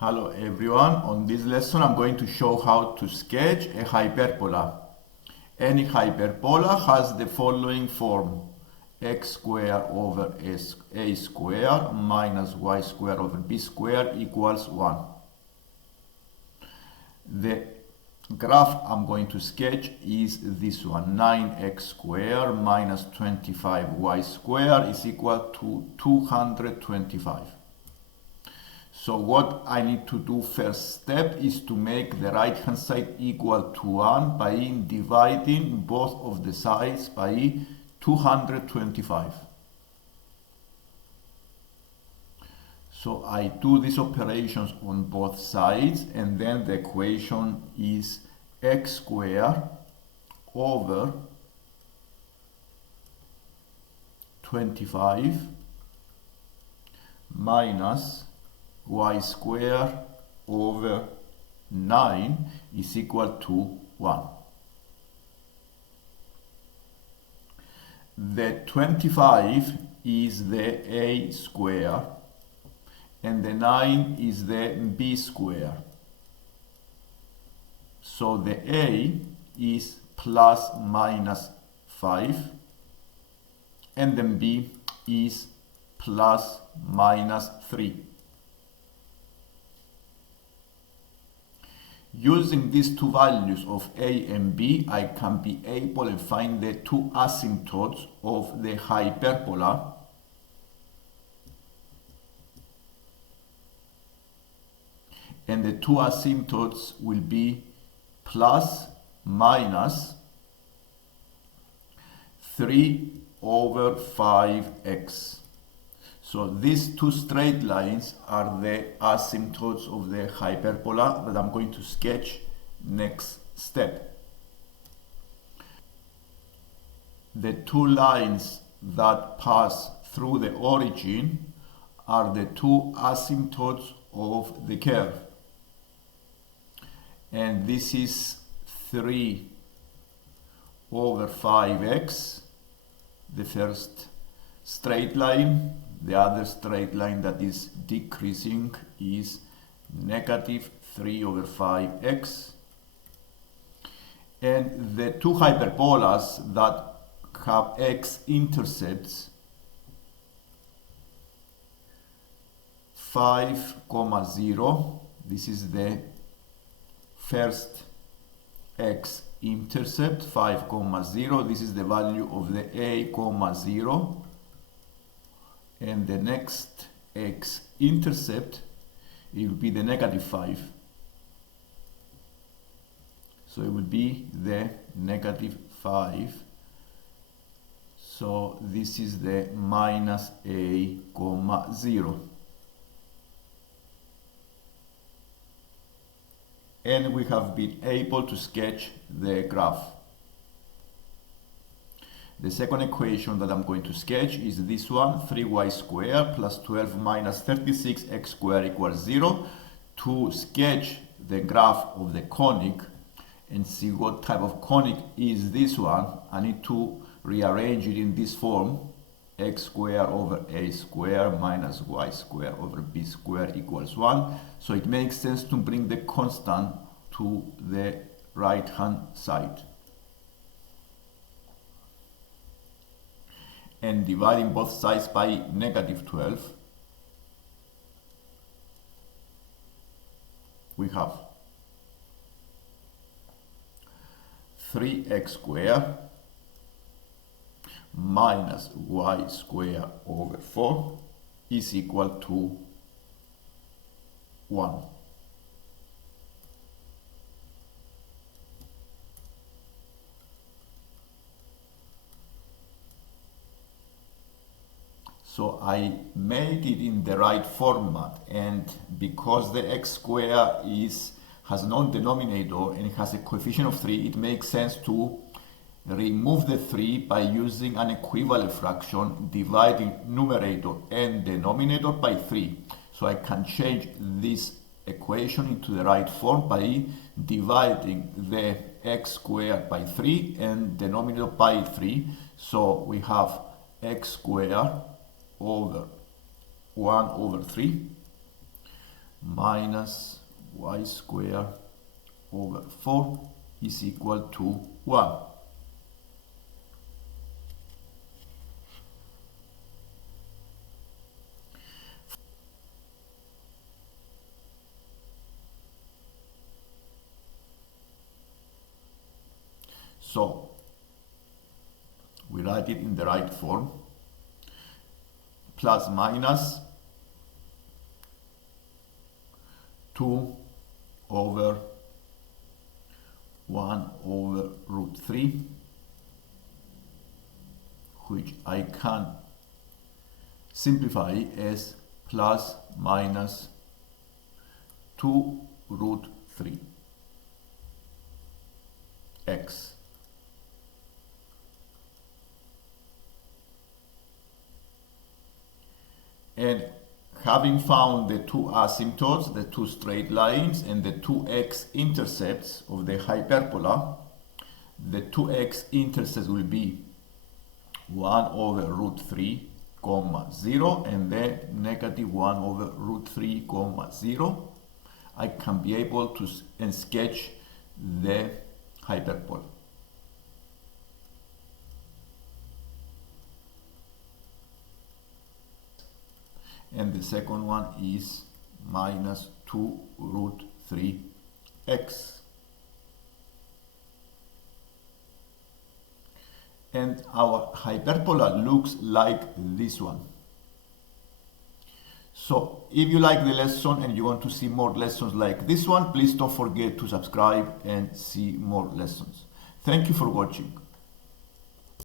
Hello everyone, on this lesson I'm going to show how to sketch a hyperbola. Any hyperbola has the following form: x squared over a squared minus y squared over b squared equals 1. The graph I'm going to sketch is this one: 9x squared minus 25y squared is equal to 225. So what I need to do first step is to make the right hand side equal to 1 by dividing both of the sides by 225. So I do these operations on both sides, and then the equation is x squared over 25 minus y squared over 9 is equal to 1. The 25 is the a square and the 9 is the b square. So the a is plus minus 5 and then b is plus minus 3. Using these two values of a and b, I can be able to find the two asymptotes of the hyperbola. And the two asymptotes will be plus minus 3 over 5x. So these two straight lines are the asymptotes of the hyperbola that I'm going to sketch next step. The two lines that pass through the origin are the two asymptotes of the curve. And this is 3 over 5x, the first straight line. The other straight line that is decreasing is negative 3 over 5x. And the two hyperbolas that have x-intercepts 5, 0, this is the first x-intercept, 5, 0, this is the value of the a, 0. And the next x-intercept, it will be the negative 5. So it will be the negative 5. So this is the minus a, 0. And we have been able to sketch the graph. The second equation that I'm going to sketch is this one: 3y squared plus 12 minus 36x squared equals 0. To sketch the graph of the conic and see what type of conic is this one, I need to rearrange it in this form: x squared over a squared minus y squared over b squared equals 1. So it makes sense to bring the constant to the right hand side. And dividing both sides by negative 12, we have 3x squared minus y squared over 4 is equal to 1. So I made it in the right format, and because the x squared has no denominator and it has a coefficient of 3, it makes sense to remove the 3 by using an equivalent fraction, dividing numerator and denominator by 3. So I can change this equation into the right form by dividing the x squared by 3 and denominator by 3. So we have x squared over 1 over 3 minus y squared over 4 is equal to 1. So we write it in the right form. Plus minus 2 over 1 over root 3, which I can simplify as plus minus 2 root 3 x. And having found the two asymptotes, the two straight lines, and the two x-intercepts of the hyperbola, the two x-intercepts will be 1 over root 3, comma 0, and then negative 1 over root 3, comma 0. I can be able to sketch the hyperbola. And the second one is minus 2 root 3 x. And our hyperbola looks like this one. So if you like the lesson and you want to see more lessons like this one, please don't forget to subscribe and see more lessons. Thank you for watching.